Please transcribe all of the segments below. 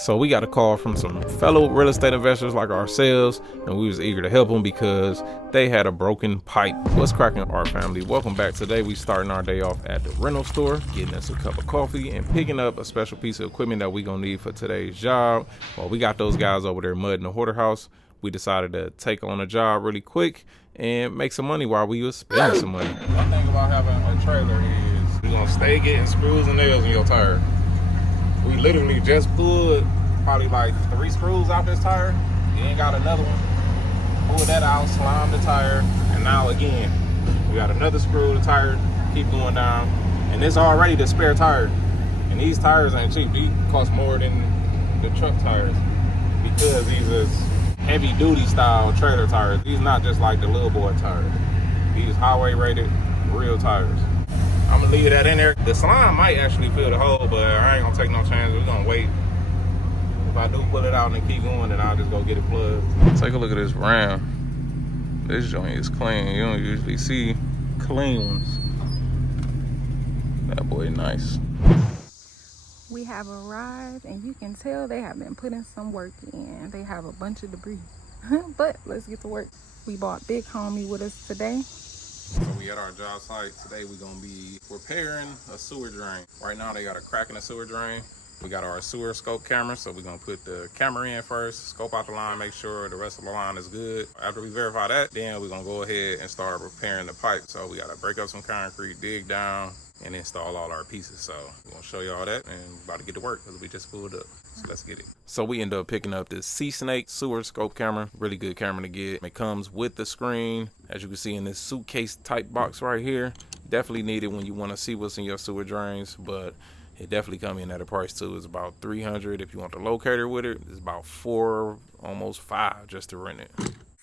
So we got a call from some fellow real estate investors like ourselves, and we was eager to help them because they had a broken pipe. What's cracking, ART family? Welcome back. Today we starting our day off at the rental store, getting us a cup of coffee and picking up a special piece of equipment that we gonna need for today's job. While we got those guys over there mudding the hoarder house, we decided to take on a job really quick and make some money while we was spending some money. One thing about having a trailer is you're gonna stay getting screws and nails in your tire. We literally just pulled probably like 3 screws out this tire. You ain't got another one. Pull that out, slime the tire, and now again, we got another screw, the tire keep going down. And it's already the spare tire. And these tires ain't cheap. These cost more than the truck tires because these is heavy duty style trailer tires. These not just like the little boy tires. These highway rated real tires. I'm gonna leave that in there. The slime might actually fill the hole, but I ain't gonna take no chances. We're gonna wait. If I do pull it out and keep going, then I'll just go get it plugged. Take a look at this ram. This joint is clean. You don't usually see clean ones. That boy nice. We have arrived, and you can tell they have been putting some work in. They have a bunch of debris, but let's get to work. We brought Big Homie with us today. So we at our job site. Today we're gonna be repairing a sewer drain. Right now they got a crack in the sewer drain. We got our sewer scope camera, so we're gonna put the camera in first, scope out the line, make sure the rest of the line is good. After we verify that, then we're gonna go ahead and start repairing the pipe. So we gotta break up some concrete, dig down, and install all our pieces. So we're gonna show you all that, and we're about to get to work because we just pulled up. So let's get it. So we end up picking up this Sea Snake sewer scope camera. Really good camera to get. It comes with the screen, as you can see in this suitcase type box right here. Definitely need it when you want to see what's in your sewer drains, but it definitely comes in at a price too. It's about $300 if you want the locator with it. It's about $4, almost $5 just to rent it.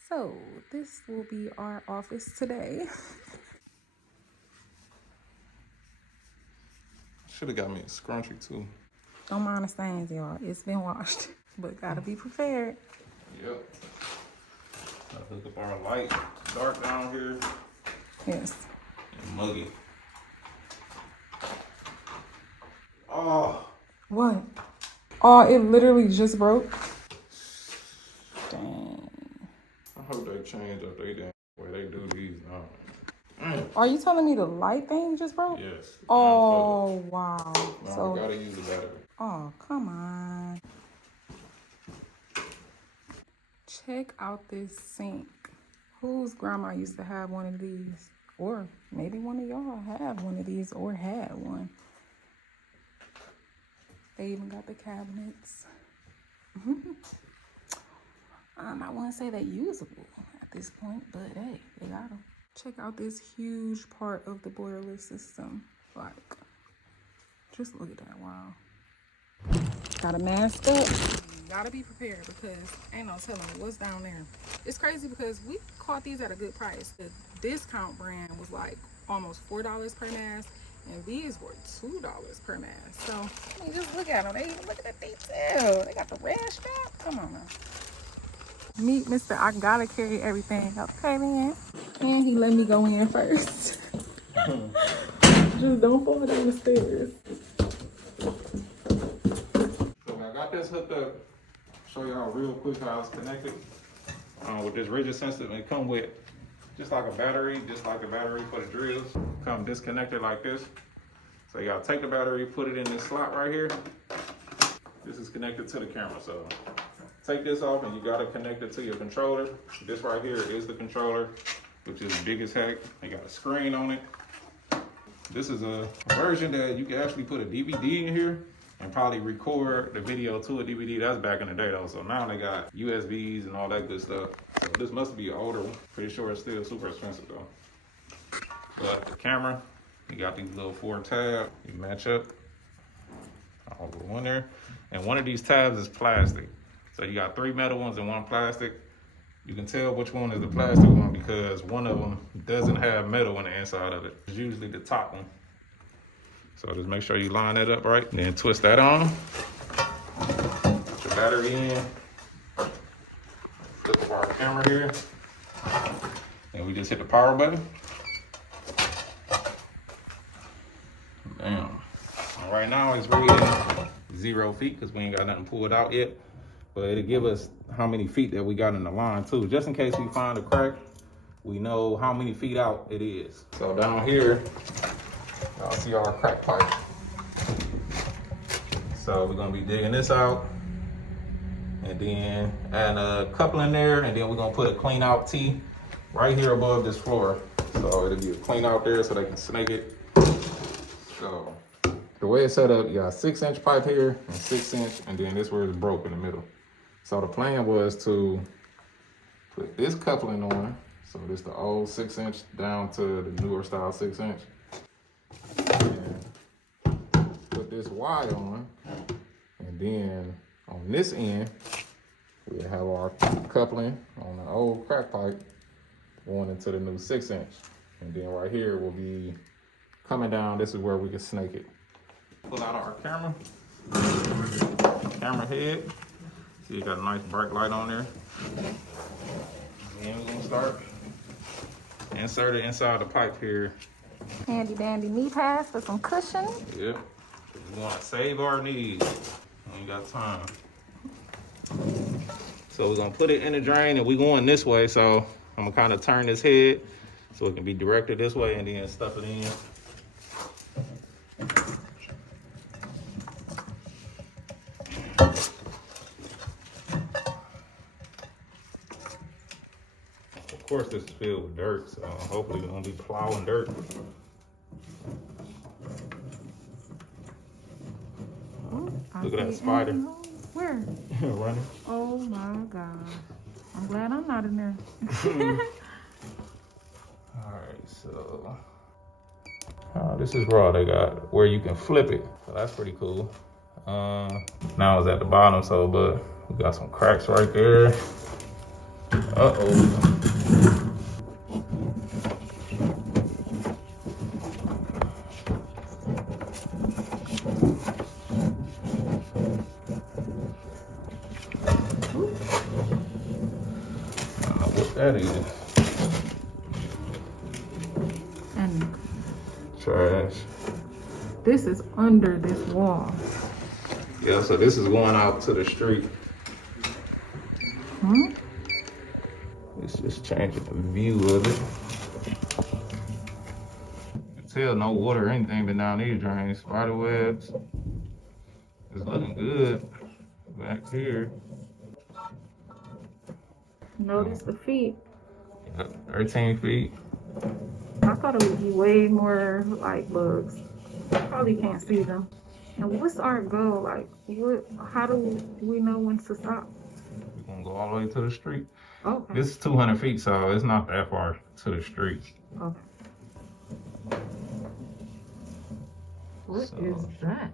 So this will be our office today. Should have got me a scrunchie too. Don't mind the stains, y'all. It's been washed, but gotta be prepared. Yep. Gotta hook up our light. It's dark down here. Yes. And muggy. Oh. What? Oh, it literally just broke. Dang. I hope they change up they damn way they do these now. Are you telling me the light thing just broke? Yes. Oh, wow. No, So, we gotta use the battery. oh, come on. Check out this sink. Whose grandma used to have one of these? Or maybe one of y'all have one of these or had one. They even got the cabinets. I wouldn't say they're usable at this point, but hey, they got them. Check out this huge part of the boiler system. Like, just look at that, wow. Gotta mask up. Gotta be prepared because ain't no telling what's down there. It's crazy because we caught these at a good price. The discount brand was like almost $4 per mask, and these were $2 per mask. So, I mean, just look at them. They even look at the detail. They got the red strap. Come on now. Meet Mr. I gotta carry everything. Okay, man. And he let me go in first. Just don't fall down the stairs. So I got this hooked up. Show y'all real quick how it's connected. With this rigid sensor, it come with just like a battery, for the drills. Come disconnected like this. So you gotta take the battery, put it in this slot right here. This is connected to the camera, so take this off and you gotta connect it to your controller. This right here is the controller, which is big as heck. They got a screen on it. This is a version that you can actually put a DVD in here and probably record the video to a DVD. That's back in the day though. So now they got USBs and all that good stuff. So this must be an older one. Pretty sure it's still super expensive though. But the camera, you got these little 4 tabs. You match up all over one there. And one of these tabs is plastic. So you got 3 metal ones and 1 plastic. You can tell which one is the plastic one because one of them doesn't have metal on the inside of it. It's usually the top one. So just make sure you line that up right. Then twist that on. Put your battery in. Flip up our camera here. And we just hit the power button. Damn. And right now it's reading 0 feet because we ain't got nothing pulled out yet. But it'll give us how many feet that we got in the line too. Just in case we find a crack, we know how many feet out it is. So down here, y'all see our crack pipe. So we're gonna be digging this out and then adding a coupling there, and then we're gonna put a clean out T right here above this floor. So it'll be a clean out there so they can snake it. So the way it's set up, you got a 6-inch pipe here and 6-inch, and then this where it's broke in the middle. So the plan was to put this coupling on. So this the old 6-inch down to the newer style 6-inch. And put this Y on, and then on this end, we have our coupling on the old crack pipe going into the new 6-inch. And then right here will be coming down. This is where we can snake it. Pull out our camera head. See, it got a nice bright light on there. And we're gonna start insert it inside the pipe here. Handy dandy knee pads for some cushion. Yep. We want to save our knees. We ain't got time. So we're gonna put it in the drain, and we're going this way. So I'm gonna kind of turn this head so it can be directed this way, and then stuff it in. Of course, this is filled with dirt, so hopefully we're gonna be plowing dirt. Look at that spider. Where? Running. Oh my God. I'm glad I'm not in there. Alright, so this is raw. They got where you can flip it. So that's pretty cool. Now it's at the bottom, so but we got some cracks right there. Uh-oh. That is And trash. this is under this wall. Yeah, so this is going out to the street. Hmm? It's just changing the view of it. You can tell no water or anything been down these drains. Spider webs. It's looking good back here. Notice the feet. 13 feet. I thought it would be way more like bugs. Probably can't see them. And what's our goal? Like, how do we know when to stop? We're gonna go all the way to the street. Okay. This is 200 feet, so it's not that far to the street. Okay. What is that?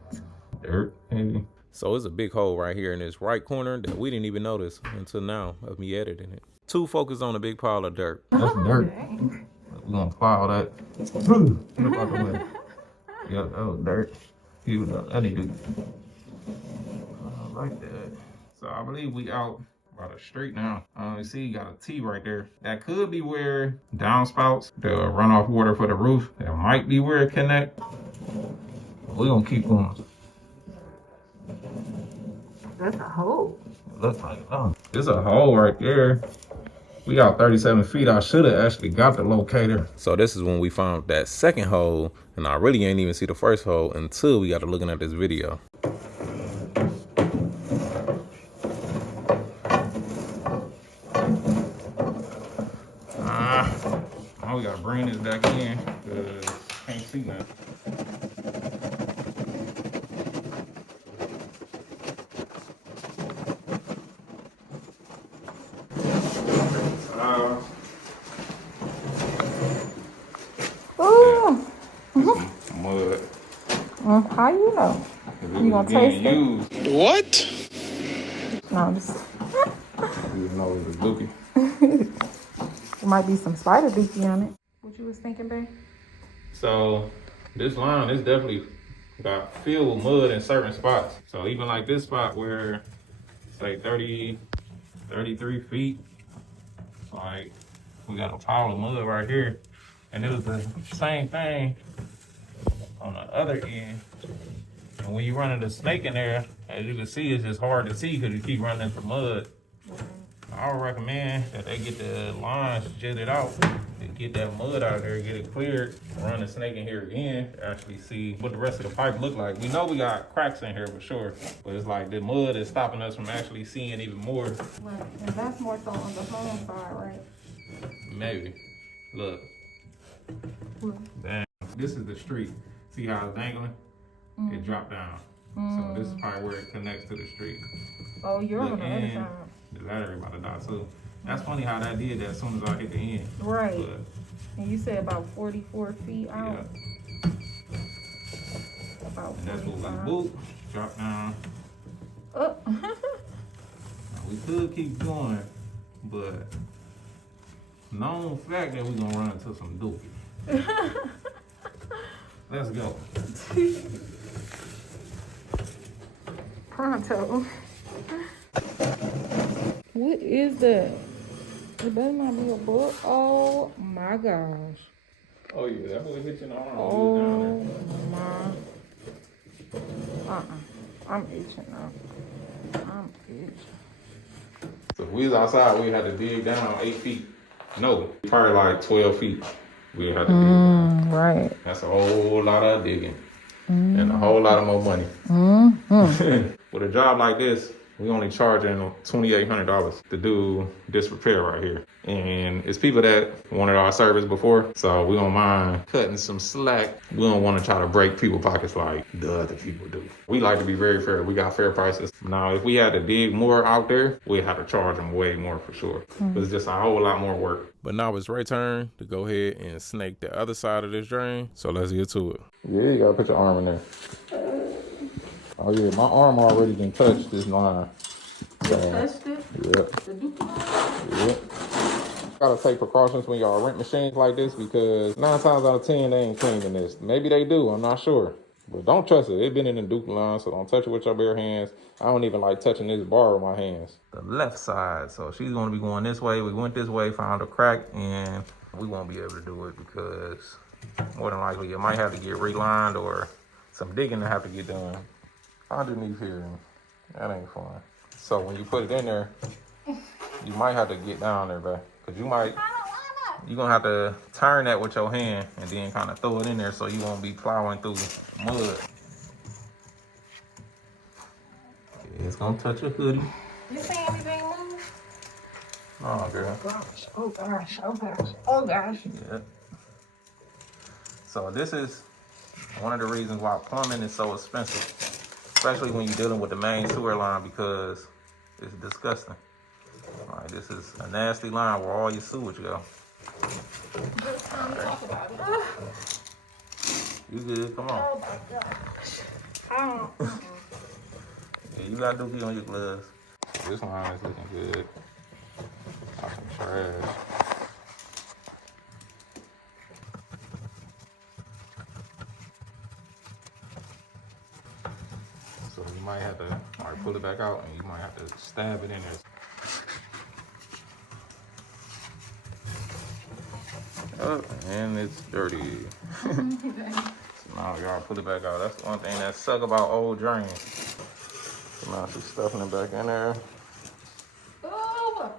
Dirt, maybe. So it's a big hole right here in this right corner that we didn't even notice until now of me editing it. Too focused on a big pile of dirt. That's dirt. Dang. We're gonna plow that. Get out the way. Yep, that was dirt. I need to. Like that. So I believe we out by the street now. You see, you got a T right there. That could be where downspouts, the runoff water for the roof. That might be where it connect. We're gonna keep going. That's a hole. It looks like, oh, there's a hole right there. We got 37 feet. I should have actually got the locator. So this is when we found that second hole, and I really ain't even see the first hole until we got to looking at this video. Now we gotta bring this back in because can't see that. Oh. Mud. How you know? You gonna taste it? What? No, just You know it was dookie. there might be some spider dookie on it. What you was thinking, babe? So this line is definitely got filled with mud in certain spots. So even like this spot where it's like 30, 33 feet, like we got a pile of mud right here. And it was the same thing on the other end. And when you're running the snake in there, as you can see, it's just hard to see because you keep running into mud. I would recommend that they get the lines jetted out to get that mud out of there, get it cleared, run the snake in here again, actually see what the rest of the pipe look like. We know we got cracks in here for sure, but it's like the mud is stopping us from actually seeing even more. Right. And that's more so on the home side, right? Maybe. Look. Damn. This is the street. See how it's dangling? It dropped down. So this is probably where it connects to the street. Oh, you're on the other end, side. the battery about to die too. That's funny how that did that as soon as I hit the end. Right. But, and you said about 44 feet out? Yeah. About and that's what 45. we boot, drop down. Oh. Now, we could keep going, but known fact that we're gonna run into some dookie. Let's go. Pronto. What is that? It better not be a book. Oh my gosh. Oh yeah, that boy hit you in the arm. Oh my. I'm itching now. I'm itching. So if we was outside, we had to dig down 8 feet. No, probably like 12 feet. We had to dig down. Right. That's a whole lot of digging. And a whole lot of more money. With a job like this, we only charging $2,800 to do this repair right here. And it's people that wanted our service before, so we don't mind cutting some slack. We don't want to try to break people's pockets like the other people do. We like to be very fair. We got fair prices. Now, if we had to dig more out there, we'd have to charge them way more for sure. But it's just a whole lot more work. But now it's Ray's turn to go ahead and snake the other side of this drain. So let's get to it. Yeah, you gotta put your arm in there. Oh yeah, my arm already done touched this line. You touched it? Yeah. The Duke line? Yeah. Gotta take precautions when y'all rent machines like this because 9 times out of 10 they ain't cleaning this. Maybe they do, I'm not sure. But don't trust it. It's been in the Duke line, so don't touch it with your bare hands. I don't even like touching this bar with my hands. The left side, so she's gonna be going this way. We went this way, found a crack, and we won't be able to do it because more than likely it might have to get relined or some digging to have to get done underneath here. That ain't fun. So when you put it in there, you might have to get down there, bro. Cause you're gonna have to turn that with your hand and then kind of throw it in there so you won't be plowing through mud. It's gonna touch your hoodie. You see anything move? Oh, girl. Gosh, oh gosh, oh gosh, oh gosh. Yeah. So this is one of the reasons why plumbing is so expensive, especially when you're dealing with the main sewer line because it's disgusting. All right, this is a nasty line where all your sewage go. Just time to talk about it. You good? Come on. Oh my gosh. I don't. Yeah, you got dookie on your gloves. This line is looking good. Got some trash. So you might have to pull it back out and you might have to stab it in there. Oh, and it's dirty. So now y'all pull it back out. That's one thing that suck about old drains. So now she's stuffing it back in there. Oh!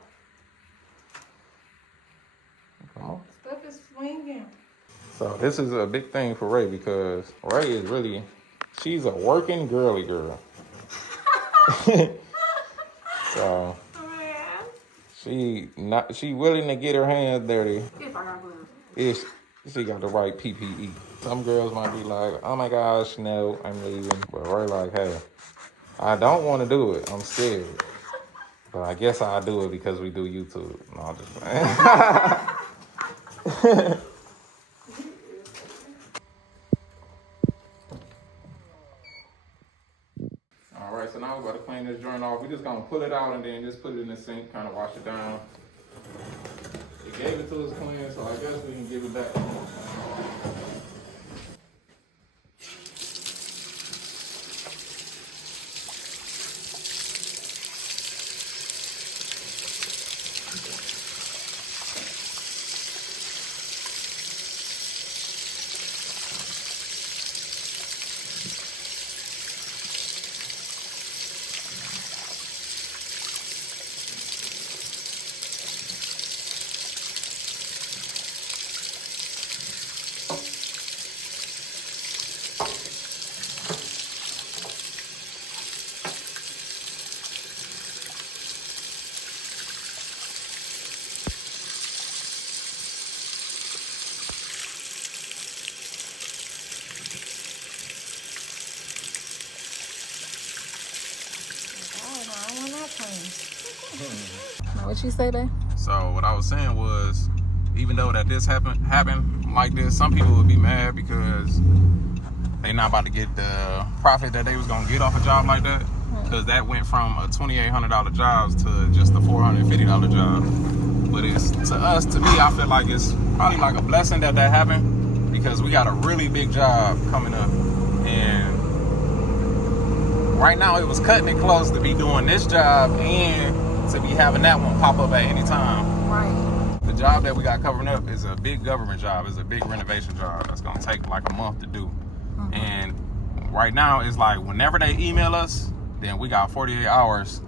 Come on. Stuff is swinging. So this is a big thing for Ray because Ray is really, she's a working girly girl. So she willing to get her hands dirty if I got gloves. if she got the right PPE. Some girls might be like, oh my gosh, no, I'm leaving. But Ray like, hey, I don't want to do it. I'm scared. But I guess I'll do it because we do YouTube. No, I'm just playing. All right, so now we're about to clean this joint off. We're just gonna pull it out and then just put it in the sink, kind of wash it down. It gave it to us clean, so I guess we can give it back. Now what you say, babe? So what I was saying was, even though that this happened like this, some people would be mad because they not about to get the profit that they was gonna get off a job like that, because that went from a $2,800 job to just a $450 job. But it's to us, to me, I feel like it's probably like a blessing that happened, because we got a really big job coming up, and right now it was cutting it close to be doing this job and to be having that one pop up at any time. Right. The job that we got covering up is a big government job. It's a big renovation job that's gonna take like a month to do. And right now it's like whenever they email us, then we got 48 hours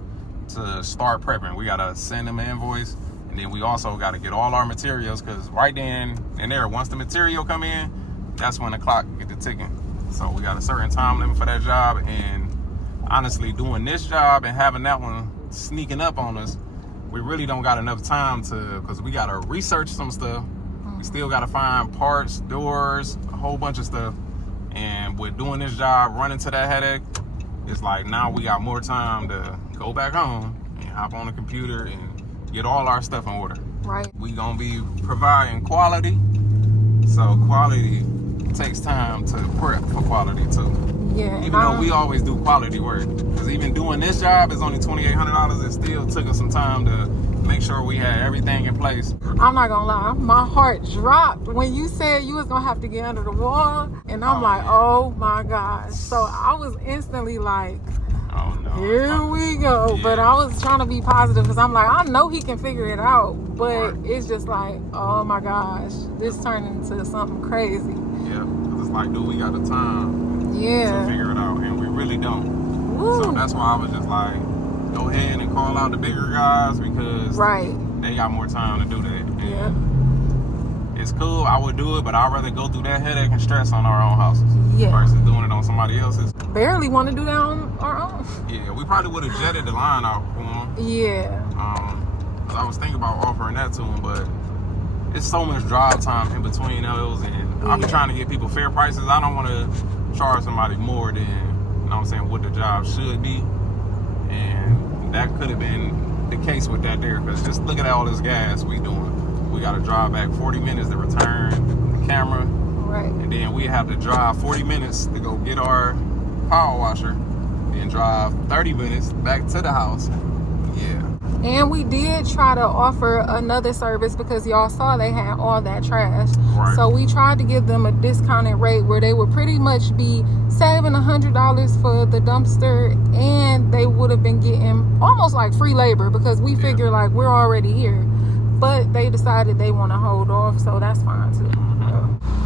to start prepping. We gotta send them an invoice, and then we also gotta get all our materials, because right then and there, once the material come in, that's when the clock get to ticking. So we got a certain time limit for that job, and honestly, doing this job and having that one sneaking up on us, we really don't got enough time to, because we gotta research some stuff. We still gotta find parts, doors, a whole bunch of stuff. And with doing this job, running to that headache, it's like now we got more time to go back home and hop on the computer and get all our stuff in order. Right. We gonna be providing quality, so quality takes time to prep for quality too. Yeah. Even though we always do quality work, because even doing this job is only $2,800, it still took us some time to make sure we had everything in place. I'm not gonna lie, my heart dropped when you said you was gonna have to get under the wall, and I'm like, oh my gosh. So I was instantly like, oh no, here we go. Yeah. But I was trying to be positive, because I'm like, I know he can figure it out, but it's just like, oh my gosh, this turned into something crazy. Yeah, because it's like, dude, we got the time to figure it out, and we really don't. Woo. So that's why I was just like, go ahead and call out the bigger guys, because they got more time to do that. And it's cool, I would do it, but I'd rather go through that headache and stress on our own houses versus doing it on somebody else's. Barely want to do that on our own. Yeah, we probably would have jetted the line out for them. Yeah. Cause I was thinking about offering that to them, but it's so much drive time in between those, and I've been trying to get people fair prices. I don't want to charge somebody more than, you know what I'm saying, what the job should be. And that could have been the case with that there, because just look at all this gas we doing. We got to drive back 40 minutes to return the camera. Right. And then we have to drive 40 minutes to go get our power washer, then drive 30 minutes back to the house. Yeah. And we did try to offer another service, because y'all saw they had all that trash. Right. So we tried to give them a discounted rate where they would pretty much be saving $100 for the dumpster, and they would have been getting almost like free labor, because we figure like we're already here. But they decided they want to hold off, so that's fine too.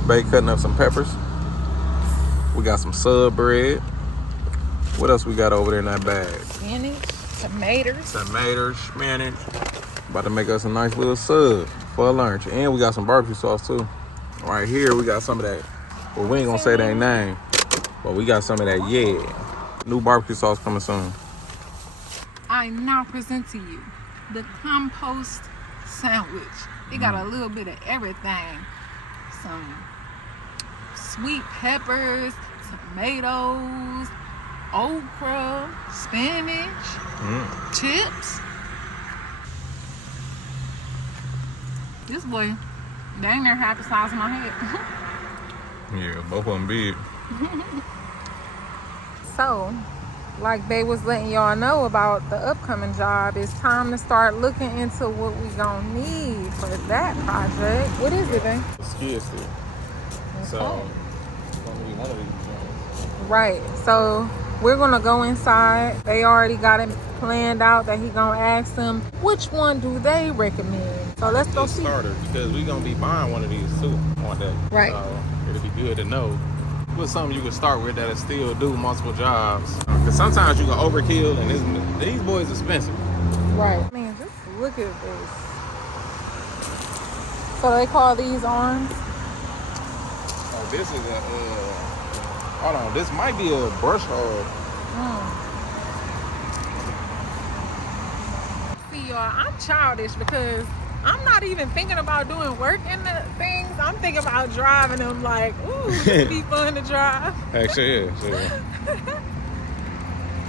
Bae cutting up some peppers. We got some sub bread. What else we got over there in that bag? Spinach, tomatoes, spinach. About to make us a nice little sub for lunch. And we got some barbecue sauce too. Right here we got some of that. Well, we ain't gonna say their name, but we got some of that, new barbecue sauce coming soon. I now present to you the compost sandwich. It got a little bit of everything. Some sweet peppers, tomatoes, okra, spinach, chips. This boy dang near half the size of my head. Yeah, both of them big. So, like Bae was letting y'all know about the upcoming job, it's time to start looking into what we gonna need for that project. What is it, Bae? The skid steer. So, it's gonna be one of these joints. Right. So we're gonna go inside. They already got it planned out that he gonna ask them which one do they recommend. So let's go see. Starter, because we gonna be buying one of these too one day. Right. So it'll be good to know what's something you can start with that'll still do multiple jobs. Because sometimes you can overkill, and these boys expensive. Right. Man, just look at this. So they call these arms. Oh, this is a hold on, this might be a brush hog. See, y'all, I'm childish because I'm not even thinking about doing work in the things. I'm thinking about driving them like, ooh, this would be fun to drive. Actually, yeah.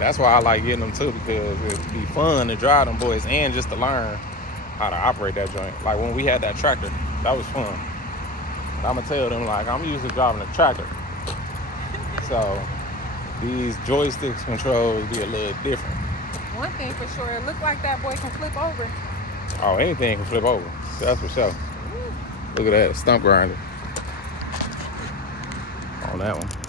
That's why I like getting them too, because it'd be fun to drive them boys and just to learn how to operate that joint. Like when we had that tractor, that was fun. But I'm gonna tell them, like, I'm used to driving a tractor, so these joysticks controls be a little different. One thing for sure, it looked like that boy can flip over. Oh, anything can flip over. That's for sure. Look at that, stump grinder on that one.